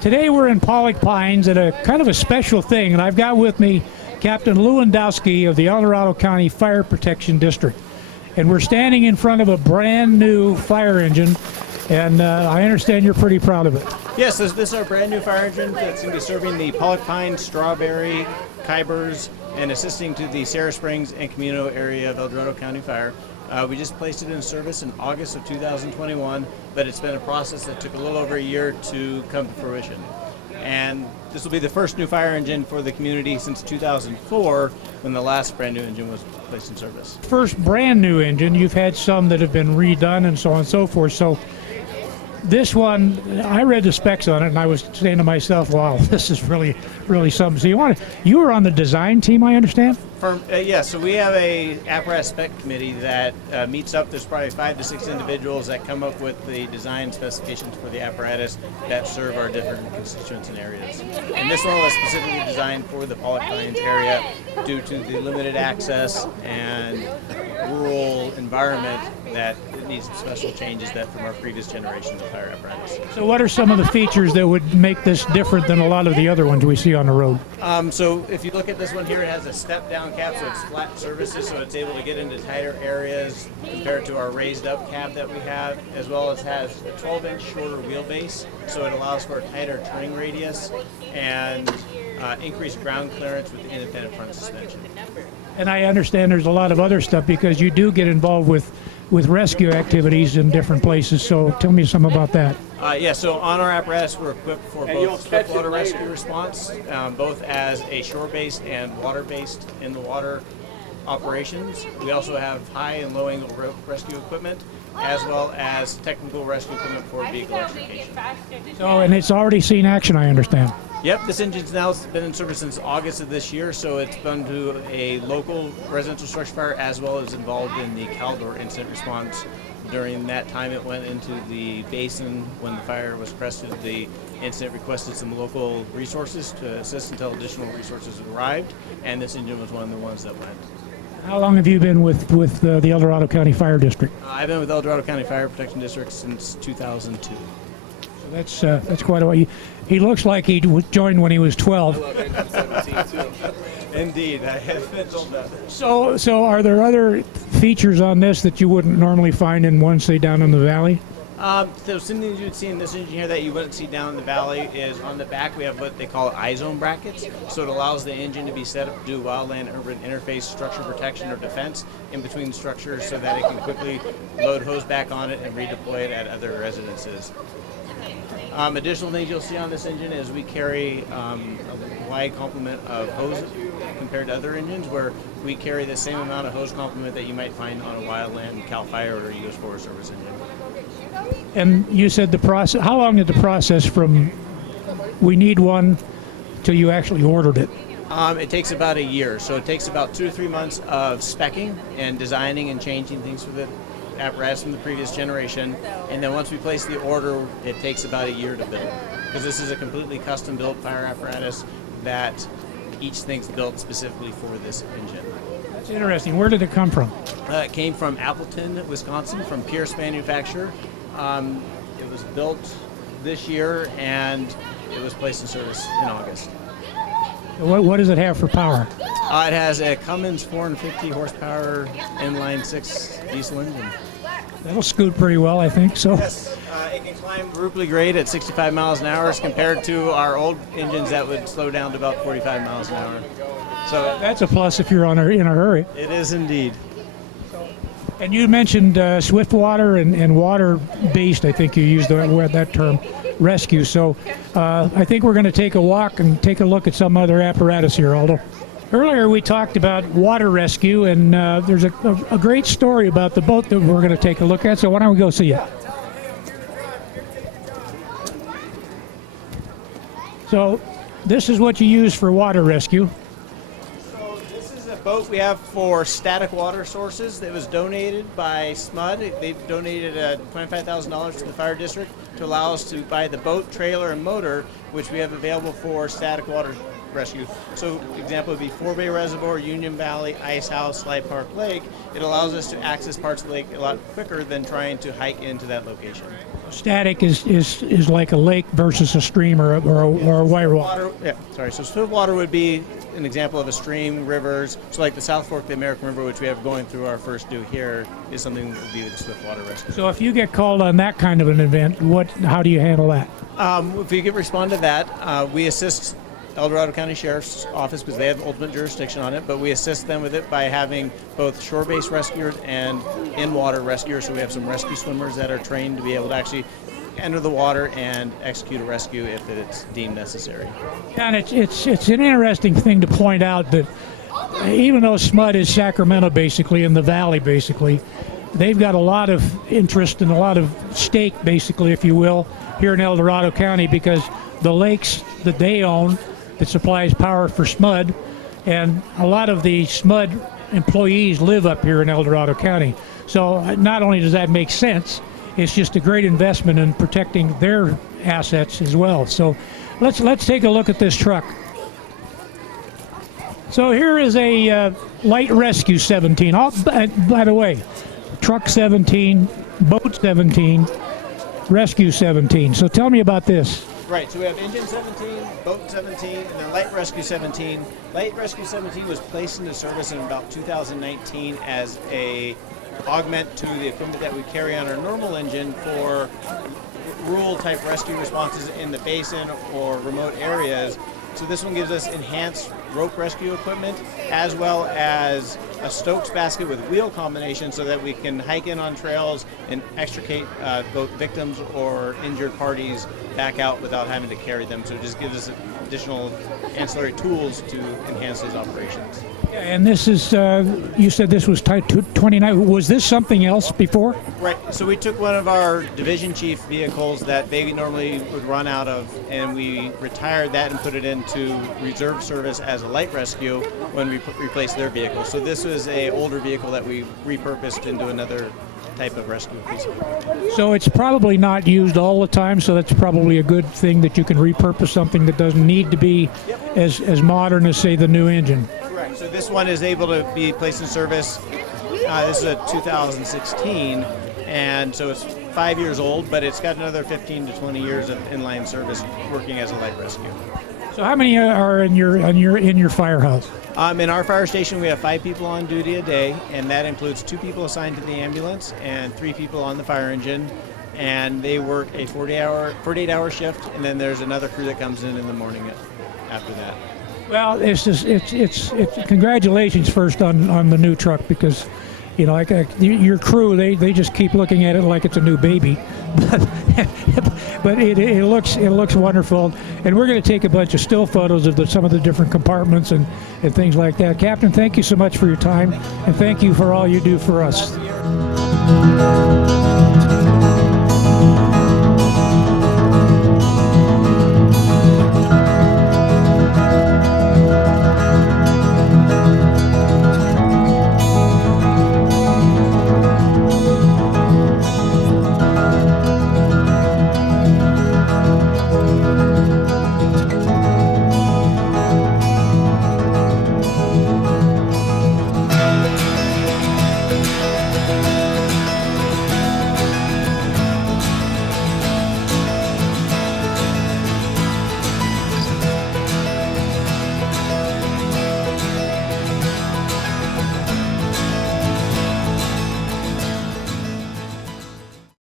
Today we're in Pollock Pines at a kind of a special thing, and I've got with me Captain Lewandowski of the Dorado County Fire Protection District. And we're standing in front of a brand new fire engine, and I understand you're pretty proud of it. Yes, this is our brand new fire engine that's going to be serving the Pollock Pines, Strawberry, Kybers, and assisting to the Sarah Springs and Camino area of Dorado County Fire. We just placed it in service in August of 2021, but it's been a process that took a little over a year to come to fruition. And this will be the first new fire engine for the community since 2004, when the last brand new engine was placed in service. First brand new engine, you've had some that have been redone and so on and so forth. So this one, I read the specs on it, and I was saying to myself, wow, this is really something. So you were on the design team, I understand? Yes, so we have a apparatus spec committee that meets up. There's probably 5 to 6 individuals that come up with the design specifications for the apparatus that serve our different constituents and areas. And this one was specifically designed for the Pollock Pines area due to the limited access and rural environment that it needs some special changes that from our previous generation of fire apparatus. So what are some of the features that would make this different than a lot of the other ones we see on the road? So if you look at this one here, it has a step-down cap, so it's flat surfaces, so it's able to get into tighter areas compared to our raised-up cab that we have, as well as has a 12-inch shorter wheelbase, so it allows for a tighter turning radius and increased ground clearance with the independent front suspension. And I understand there's a lot of other stuff because you do get involved with rescue activities in different places, so tell me some about that. So on our apparatus, we're equipped for both swift water rescue response, both as a shore-based and water-based in the water operations. We also have high and low angle rescue equipment, as well as technical rescue equipment for vehicle extrication. So, and it's already seen action, I understand. Yep, this engine's now been in service since August of this year, so it's been to a local residential structure fire as well as involved in the Caldor incident response. During that time, it went into the basin when the fire was crested. The incident requested some local resources to assist until additional resources arrived, and this engine was one of the ones that went. How long have you been with the El Dorado County Fire District? I've been with El Dorado County Fire Protection District since 2002. So that's quite a while. He looks like he joined when he was 12. I'm 17 too. Indeed, I have been told that. So are there other features on this that you wouldn't normally find in one, say, down in the valley? So something you'd see in this engine here that you wouldn't see down in the valley is on the back we have what they call I-zone brackets. So it allows the engine to be set up to do wildland-urban interface structure protection or defense in between structures so that it can quickly load hose back on it and redeploy it at other residences. Additional things you'll see on this engine is we carry a wide complement of hose compared to other engines, where we carry the same amount of hose complement that you might find on a wildland Cal Fire or U.S. Forest Service engine. And you said the process. How long did the process from we need one till you actually ordered it? It takes about a year, so it takes about 2 to 3 months of speccing and designing and changing things for the apparatus from the previous generation, and then once we place the order, it takes about a year to build, because this is a completely custom built fire apparatus that each thing's built specifically for this engine. That's interesting. Where did it come from? It came from Appleton, Wisconsin, from Pierce Manufacturer. It was built this year, and it was placed in service in August. What does it have for power? It has a Cummins 450 horsepower inline 6 diesel engine. That'll scoot pretty well, I think. So. Yes, it can climb Ripley grade at 65 miles an hour as compared to our old engines that would slow down to about 45 miles an hour. So that's a plus if you're in a hurry. It is indeed. And you mentioned swift water and water-based, I think you used that term, rescue. So I think we're going to take a walk and take a look at some other apparatus here, Aldo. Earlier we talked about water rescue, and there's a great story about the boat that we're going to take a look at, so why don't we go see it? So this is what you use for water rescue. So this is a boat we have for static water sources that was donated by SMUD. They've donated $25,000 to the fire district to allow us to buy the boat, trailer, and motor, which we have available for static water rescue. So example would be Forebay Reservoir, Union Valley, Ice House, Slide Park Lake. It allows us to access parts of the lake a lot quicker than trying to hike into that location. Static is like a lake versus a stream or a whitewater. So swift water would be an example of a stream, rivers. So like the South Fork of the American River, which we have going through our first due here, is something that would be the swift water rescue. So if you get called on that kind of an event, how do you handle that? If we could respond to that, we assist Dorado County Sheriff's Office because they have ultimate jurisdiction on it, but we assist them with it by having both shore-based rescuers and in-water rescuers. So we have some rescue swimmers that are trained to be able to actually enter the water and execute a rescue if it's deemed necessary. And it's an interesting thing to point out that even though SMUD is Sacramento basically, in the valley basically, they've got a lot of interest and a lot of stake basically, if you will, here in El Dorado County, because the lakes that they own that supplies power for SMUD, and a lot of the SMUD employees live up here in El Dorado County. So not only does that make sense, it's just a great investment in protecting their assets as well. So let's take a look at this truck. So here is a light rescue 17. By the way, truck 17, boat 17, rescue 17. So tell me about this. Right, so we have engine 17, boat 17, and then light rescue 17. Light rescue 17 was placed into service in about 2019 as a augment to the equipment that we carry on our normal engine for rural type rescue responses in the basin or remote areas. So this one gives us enhanced rope rescue equipment as well as a Stokes basket with wheel combination so that we can hike in on trails and extricate both victims or injured parties back out without having to carry them. So it just gives us additional ancillary tools to enhance those operations. And this is, you said this was Type 29. Was this something else before? Right. So we took one of our division chief vehicles that they normally would run out of, and we retired that and put it into reserve service as a light rescue when we replaced their vehicle. So this was an older vehicle that we repurposed into another type of rescue piece. So it's probably not used all the time, so that's probably a good thing that you can repurpose something that doesn't need to be as modern as, say, the new engine. Correct. So this one is able to be placed in service. This is a 2016, and so it's 5 years old, but it's got another 15 to 20 years of inline service working as a light rescue. So how many are in your firehouse? In our fire station, we have 5 people on duty a day, and that includes 2 people assigned to the ambulance and 3 people on the fire engine. And they work a 48-hour shift, and then there's another crew that comes in the morning after that. Well, it's congratulations first on the new truck, because you know, like your crew, they just keep looking at it like it's a new baby, but it looks wonderful, and we're going to take a bunch of still photos of some of the different compartments and things like that. Captain, thank you so much for your time, and thank you for all you do for us.